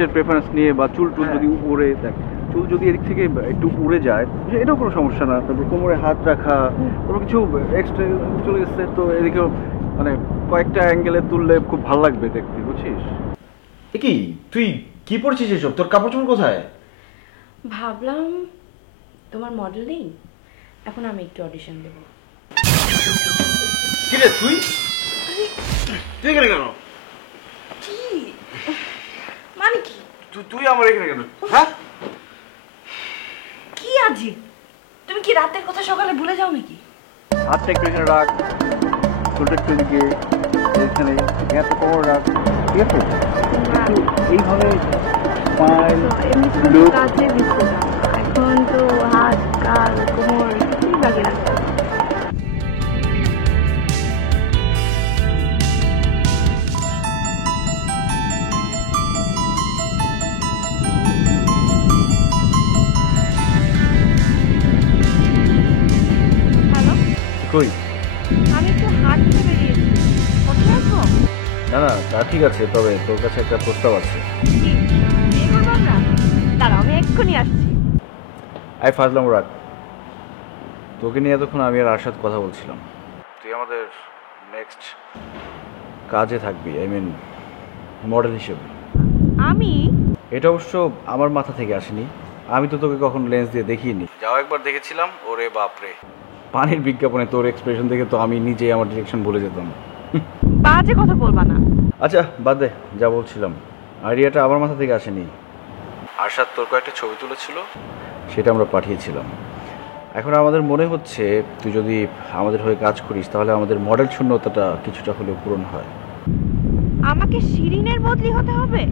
মানুষের প্রেফারেন্স নিয়ে বা চুল যদি উড়ে দেখ, চুল যদি এদিক থেকে একটু উড়ে যায় এটাও কোনো সমস্যা না। তারপর কোমরে হাত রাখা, কোনো কিছু এক্সট্রা চলে গেছে তো এদিকেও মানে কয়েকটা অ্যাঙ্গেলে তুললে খুব ভালো লাগবে দেখতে, বুঝছিস? কি তুই কি পড়ছিস এসব? তোর কাপড় চোপড় কোথায়? ভাবলাম তোমার মডেল নেই, এখন আমি একটু অডিশন দেব। কি রে তুই তুই এখানে কেন? কি মানে কি? তুই আমার এখানে কেন? হ্যাঁ কি আজীব, তুমি কি রাতের কথা সকালে ভুলে যাও নাকি? হাতটা একটু এখানে রাখ, চুলটা একটু এদিকে এখানে, এত কোমর রাখ, ঠিক আছে? এইভাবে স্মাইল লুক। কাজে ব্যস্ত না, এখন তো হাত কাল কোমর কিছুই লাগে না। হ্যালো, কই? আমি একটু হাঁটতে বেরিয়েছি, কোথায় আসবো? না না তা ঠিক আছে, তবে তোর কাছে একটা প্রস্তাব আছে। কি বিয়ে করবো আমরা? দাঁড়াও, আমি এক্ষুনি আসছি। আই ফাজলাম রাখ, তোকে নিয়ে এতক্ষণ আমি আর আরশাদ কথা বলছিলাম। তুই আমাদের নেক্সট কাজে থাকবি, আই মিন মডেল হিসেবে। আমি? এটা অবশ্য আমার মাথা থেকে আসেনি, আমি তো তোকে কখন লেন্স দিয়ে দেখিনি, যাও একবার দেখেছিলাম, ওরে বাপরে পানির বিজ্ঞাপনে তোর এক্সপ্রেশন দেখে তো আমি নিজেই আমার ডিরেকশন ভুলে যেতাম। বাজে কথা বলবা না। আচ্ছা বাদ দে, যা বলছিলাম, আইডিয়াটা আমার মাথা থেকে আসেনি। আরশাদ তোর কয়েকটা ছবি তুলেছিল, সেটা আমরা পাঠিয়েছিলাম। এখন আমাদের মনে হচ্ছে তুই যদি আমাদের হয়ে কাজ করিস তাহলে আমাদের মডেল শূন্যতাটা কিছুটা হলেও পূরণ হয়। আমাকে শিরিনের বদলি হতে হবে?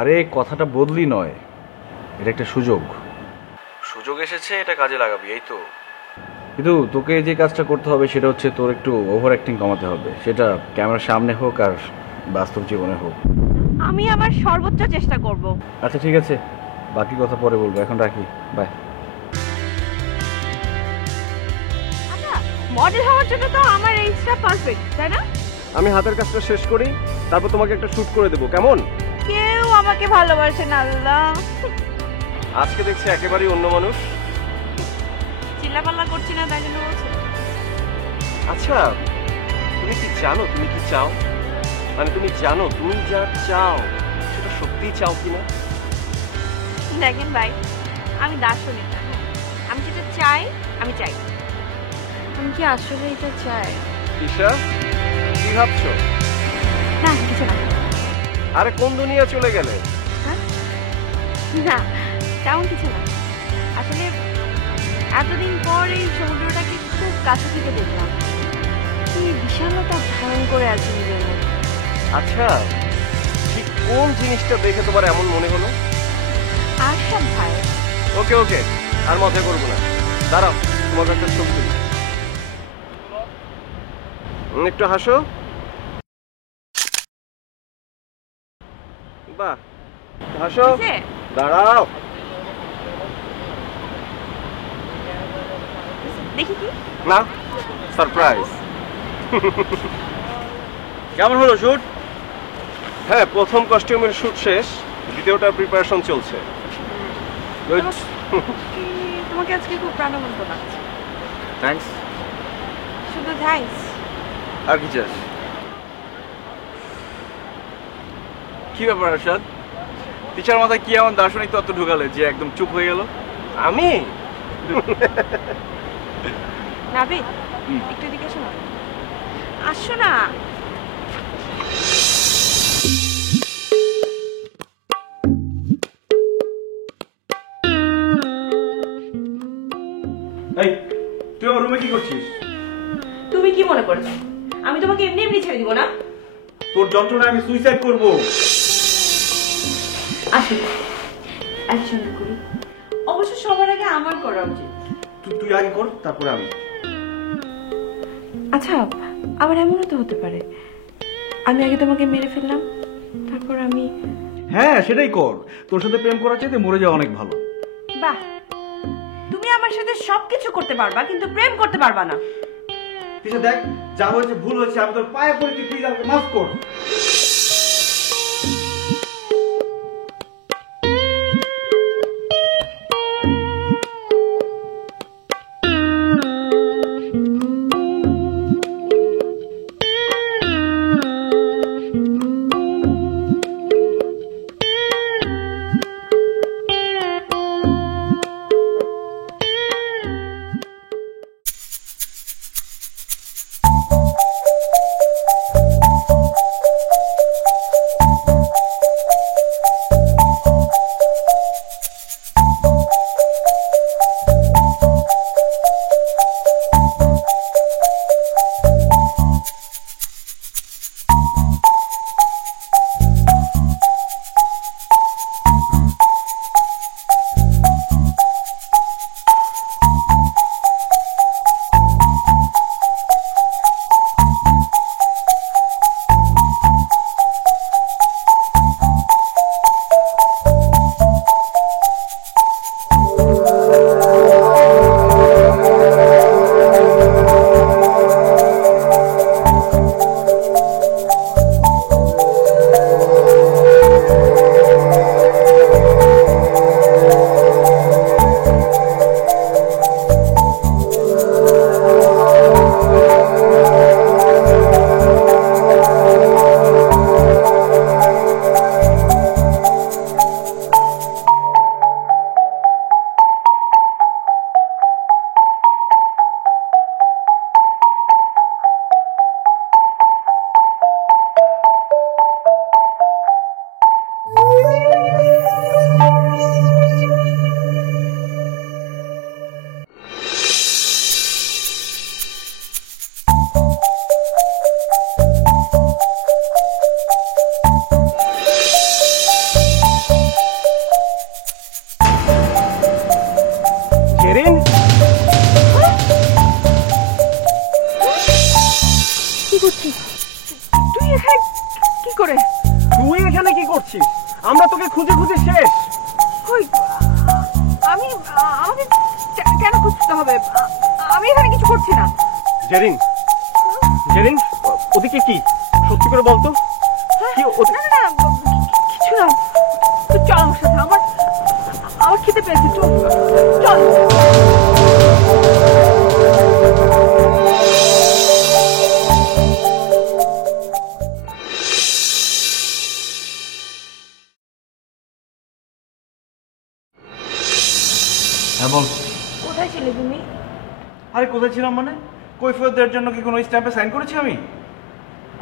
আরে কথাটা বদলি নয়, এটা একটা সুযোগ, সুযোগ এসেছে, এটা কাজে লাগাবি, এই তো। কিন্তু তোকে যে কাজটা করতে হবে সেটা হচ্ছে তোর একটু ওভার অ্যাক্টিং কমাতে হবে, সেটা ক্যামেরার সামনে হোক আর বাস্তব জীবনে হোক। আমি আমার সর্বোচ্চ চেষ্টা করব। আচ্ছা ঠিক আছে, বাকি কথা পরে বলবো, এখন রাখি, বাই। আচ্ছা, মডেল হওয়ার জন্য তো আমার এইজটা পারফেক্ট, তাই না? আমি হাতের কাজটা শেষ করি, তারপর তোমাকে একটা শুট করে দেবো, কেমন? কেউ আমাকে ভালোবাসে না আল্লাহ। আজকে দেখছি একেবারেই অন্য মানুষ। চিল্লাপাল্লা করছি না তাই জন্য বলছো? আচ্ছা, তুমি কি জানো তুমি কি চাও? মানে তুমি জানো তুমি যা চাও সেটা সত্যিই চাও কিনা? দেখেন ভাই, আমি দার্শনিক না, আমি যেটা চাই আমি চাই। আমি কি আসলে এটা চাই? ঈশা, কি ভাবছো? না কিছু না। আরে কোন দুনিয়া চলে গেলে? হ্যাঁ? না তেমন কিছু না, আসলে এতদিন পর এই সমুদ্রটাকে খুব কাছে থেকে দেখলাম, কি বিশালতা ধারণ করে আছে নিজের মধ্যে। আচ্ছা, ঠিক কোন জিনিসটা দেখে তোমার এমন মনে হলো? আর সব ভাই। ওকে ওকে, আর মজা করবো না, দাঁড়াও তোমাকে একটা ছবি তুলি। একটু হাসো। বাহ, হাসো, দাঁড়াও। দেখি কি? না, সারপ্রাইজ। কেমন হলো শুট? হ্যাঁ, প্রথম কস্টিউমের শুট শেষ, দ্বিতীয়টার প্রিপারেশন চলছে। তোমাকে আজকে খুব প্রাণবন্ত লাগছে। থ্যাঙ্কস। শুধু থ্যাঙ্কস? আর কি চাস? কি ব্যাপার আরশাদ, টিচার মাথায় কি এমন দার্শনিক তত্ত্ব ঢুকালে যে একদম চুপ হয়ে গেল? আমি নাবিদ, একটু এদিকে আসো না। আসো না। এই তুই আমার রুমে কি করছিস? তুমি কি মনে করছো আমি তোমাকে এমনি এমনি ছেড়ে দিব না? তোর যন্ত্রণায় আমি সুইসাইড করব। আসো একসঙ্গে করি, অবশ্য সবার আগে আমার করা উচিত। তুই আগে কর, তারপরে আমি। আচ্ছা, আবার এমনও তো হতে পারে আমি আগে তোমাকে মেরে ফেললাম, তারপর আমি। হ্যাঁ সেটাই কর, তোর সাথে প্রেম করার চাইতে মরে যাওয়া অনেক ভালো। বাহ, তুমি আমার সাথে সবকিছু করতে পারবা কিন্তু প্রেম করতে পারবা না। ঠিক দেখ, যা হয়েছে ভুল হয়েছে, আমি তোর পায়ে পড়ে, তুই প্লিজ আমাকে মাফ কর। জেরিন, কি করছিস তুই এখানে? কি করে? তুই এখানে কি করছিস? আমরা তোকে খুঁজে খুঁজে শেষ। কই আমি আমাকে কেন খুঁজতে হবে? আমি এখানে কিছু করছি না। জেরিন, জেরিন, ওদিকে কি? সত্যি করে বলতো কি? না না না, কিছু না। তুই চল আমার সাথে, আমার খেতে পেয়েছি। চল চল। হ্যাঁ বল। কোথায় ছিলে তুমি? আরে কোথায় ছিলাম মানে? কৈফিয়ত দেওয়ার জন্য কি কোনো স্ট্যাম্পে সাইন করেছি আমি?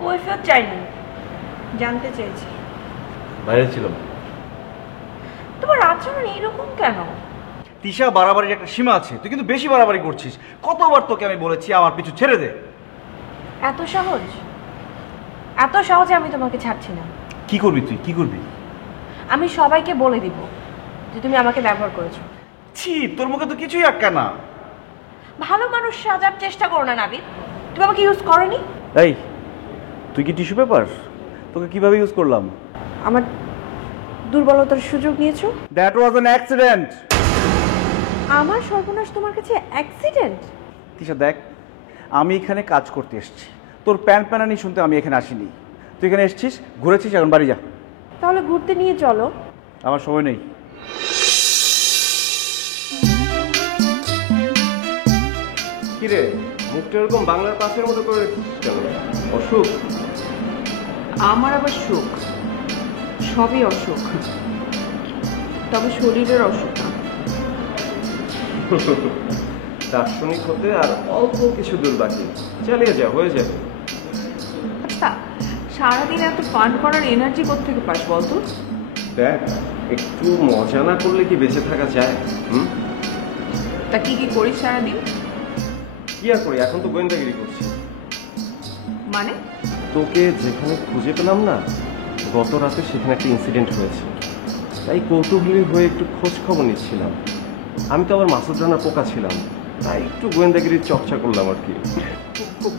কৈফিয়ত চাইনি, জানতে চেয়েছি। বাইরে ছিলাম। তোমার আচরণ এরকম কেন? তিশা, বাড়াবাড়ির একটা সীমা আছে, তুই কিন্তু বেশি বাড়াবাড়ি করছিস। কতবার তোকে আমি বলেছি আমার পিছু ছেড়ে দে। এত সহজ? এত সহজে আমি তোমাকে ছাড়ছি না। কি করবি তুই, কি করবি? আমি সবাইকে বলে দিব যে তুমি আমাকে ব্যবহার করেছো। ছি, তোর মুখে তো কিছুই আটকা না। ভালো মানুষ সাজার চেষ্টা করো না নাবিদ। তুমি আমাকে ইউজ করোনি। এই, তুই কি টিস্যু পেপার? তোকে কিভাবে ইউজ করলাম? আমার দুর্বলতার সুযোগ নিয়েছো। That was an accident. আমার সর্বনাশ তোমার কাছে অ্যাক্সিডেন্ট? তিশা দেখ, আমি এখানে কাজ করতে এসেছি, তোর প্যান প্যানানি শুনতে আমি এখানে আসিনি। তুই এখানে এসেছিস, ঘুরেছিস, এখন বাড়ি যা। তাহলে ঘুরতে নিয়ে চলো। আমার সময় নেই। কিরে, মুখটা এরকম বাংলার পাশের মতো করে রেখেছিস কেন? অসুখ? আমার আবার সুখ? সবই অসুখ, তবে শরীরের অসুখ না। দার্শনিক হতে আর অল্প কিছু দূর বাকি, চালিয়ে যা, হয়ে যাবে। আচ্ছা, সারাদিন এত ফান করার এনার্জি কোত্থেকে পাস বলতো? দেখ, একটু মজা না করলে কি বেঁচে থাকা যায়? তা কি কি করিস সারাদিন? কি আর করি, এখন তো গোয়েন্দাগিরি করছি। মানে? তোকে যেখানে খুঁজে পেলাম না, গত রাতে সেখানে একটা ইনসিডেন্ট হয়েছে, তাই কৌতূহলী হয়ে একটু খোঁজ খবর নিচ্ছিলাম। আমি তো আবার মাসুদ রানার পোকা ছিলাম, তাই একটু গোয়েন্দাগিরির চর্চা করলাম আর কি।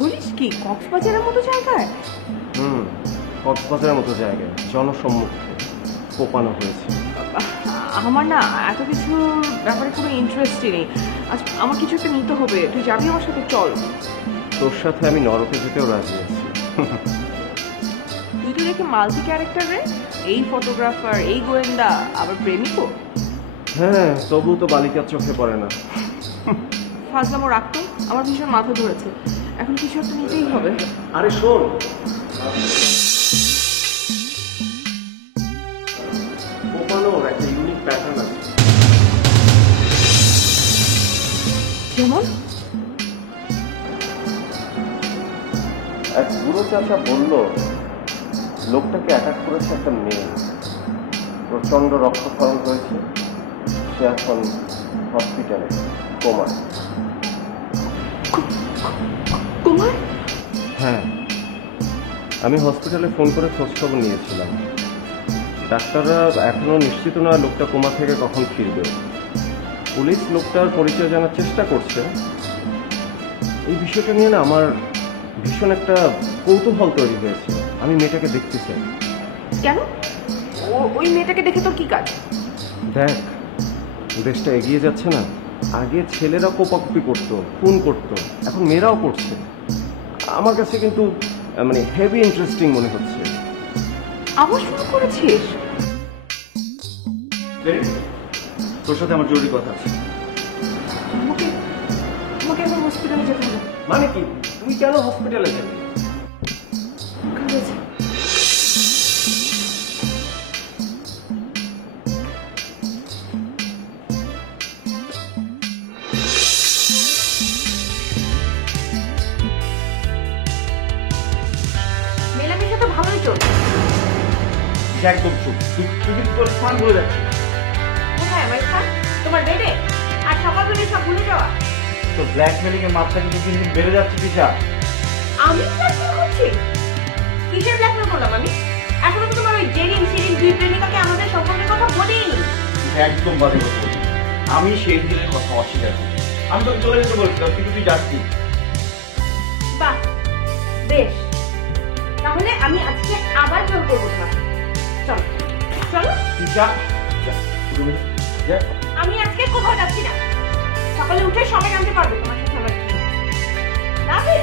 বলিস কি, কক্সবাজারের মতো জায়গায়? কক্সবাজারের মতো জায়গায় জনসম্মুখে কোপানো হয়েছে। আমার না এত কিছুর ব্যাপারে কোনো ইন্টারেস্টই নেই। আচ্ছা, আমার কিছু একটা নিতে হবে, তুই যাবি আমার সাথে? চল। তোর সাথে আমি নরকে যেতেও রাজি আছি। তুই তো দেখি মাল্টি ক্যারেক্টার রে, এই ফটোগ্রাফার, এই গোয়েন্দা, আবার প্রেমিকও। হ্যাঁ, তবু তো বালিকার চোখে পড়ে না। ফাজলামো রাখতো, আমার ভীষণ মাথা ধরেছে, এখন কিছু একটা নিতেই হবে। আরে শোন, কোপানোর একটা ইউনিক প্যাটার্ন আছে। যেমন? এক বুড়ো চাচা বলল, লোকটাকে অ্যাটাক করেছে একটা মেয়ে, প্রচন্ড রক্তক্ষরণ হয়েছে, সে এখন হসপিটালে কোমায়। কুমার? হ্যাঁ, আমি হসপিটালে ফোন করে খোঁজ খবর নিয়েছিলাম। ডাক্তাররা এখনো নিশ্চিত নয় লোকটা কোমা থেকে কখন ফিরবে। পুলিশ লোকটার পরিচয় জানার চেষ্টা করছে। এই বিষয়টা নিয়ে না আমার ভীষণ একটা কৌতূহল তৈরি হয়েছে। আমি মেয়েটাকে দেখতে চাই। কেন? ওই মেয়েটাকে দেখে তোর কি কাজ? দেখ, দেশটা এগিয়ে যাচ্ছে না? আগে ছেলেরা কোপাকুপি করতো, খুন করতো, এখন মেয়েরাও করছে। আমার কাছে কিন্তু মানে হেভি ইন্টারেস্টিং মনে হচ্ছে। আবার শুরু করেছিস? তোর সাথে আমার জরুরি কথা আছে। আমাকে আমাকে এখন হসপিটালে যেতে হবে। মানে কি, তুই কেন হসপিটালে যাবি? কাজ আছে। মেলামেশা তো ভালোই চলছে। একদম চুপ, তুই কিন্তু তোর স্থান ভুলে যাচ্ছিস। কোথায় আমার স্থান? তোমার বেডে? আর সকাল থেকে সব ভুলে যাওয়া? তোর ব্ল্যাকমেলিং এর মাত্রা কিন্তু দিন দিন বেড়ে যাচ্ছে তিশা। আমি ব্ল্যাকমেল করছি? কিসের ব্ল্যাকমেল করলাম আমি? এখনো তো তোমার ওই জেরিন সিরিন দুই প্রেমিকাকে আমাদের সম্পর্কের কথা বলেইনি। একদম বাজে কথা বলছিস। আমি সেই দিনের কথা অস্বীকার করি। আমি তোকে চলে যেতে বলছিলাম কিন্তু তুই যাচ্ছি। বাহ, বেশ, তাহলে আমি আজকে আবার জোর করবো তোমাকে। চলো চলো। তুই যা, যা, যা। আমি আজকে কোথাও যাচ্ছি না, সকালে উঠে সবাই জানতে পারবে তোমার সাথে আমার কি রাখে।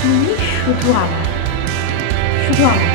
তুমি শুধু আমার, শুধু আমার।